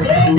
Oh,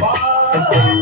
Wow.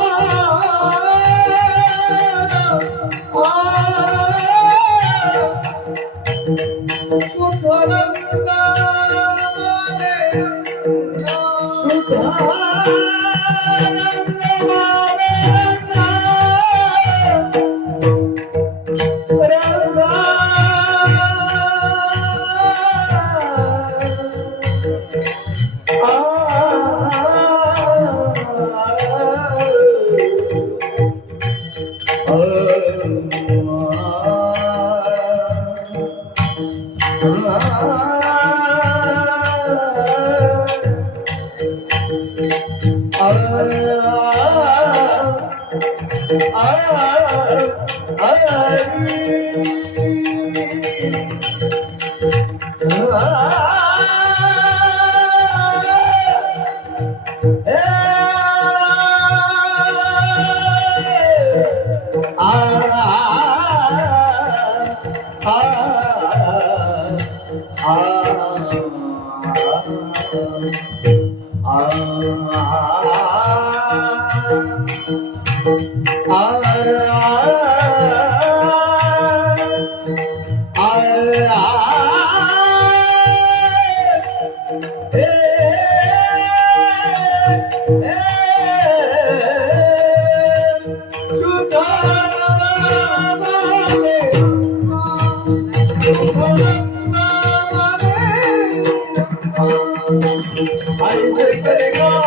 Oh, Oh, Ay, se pegó.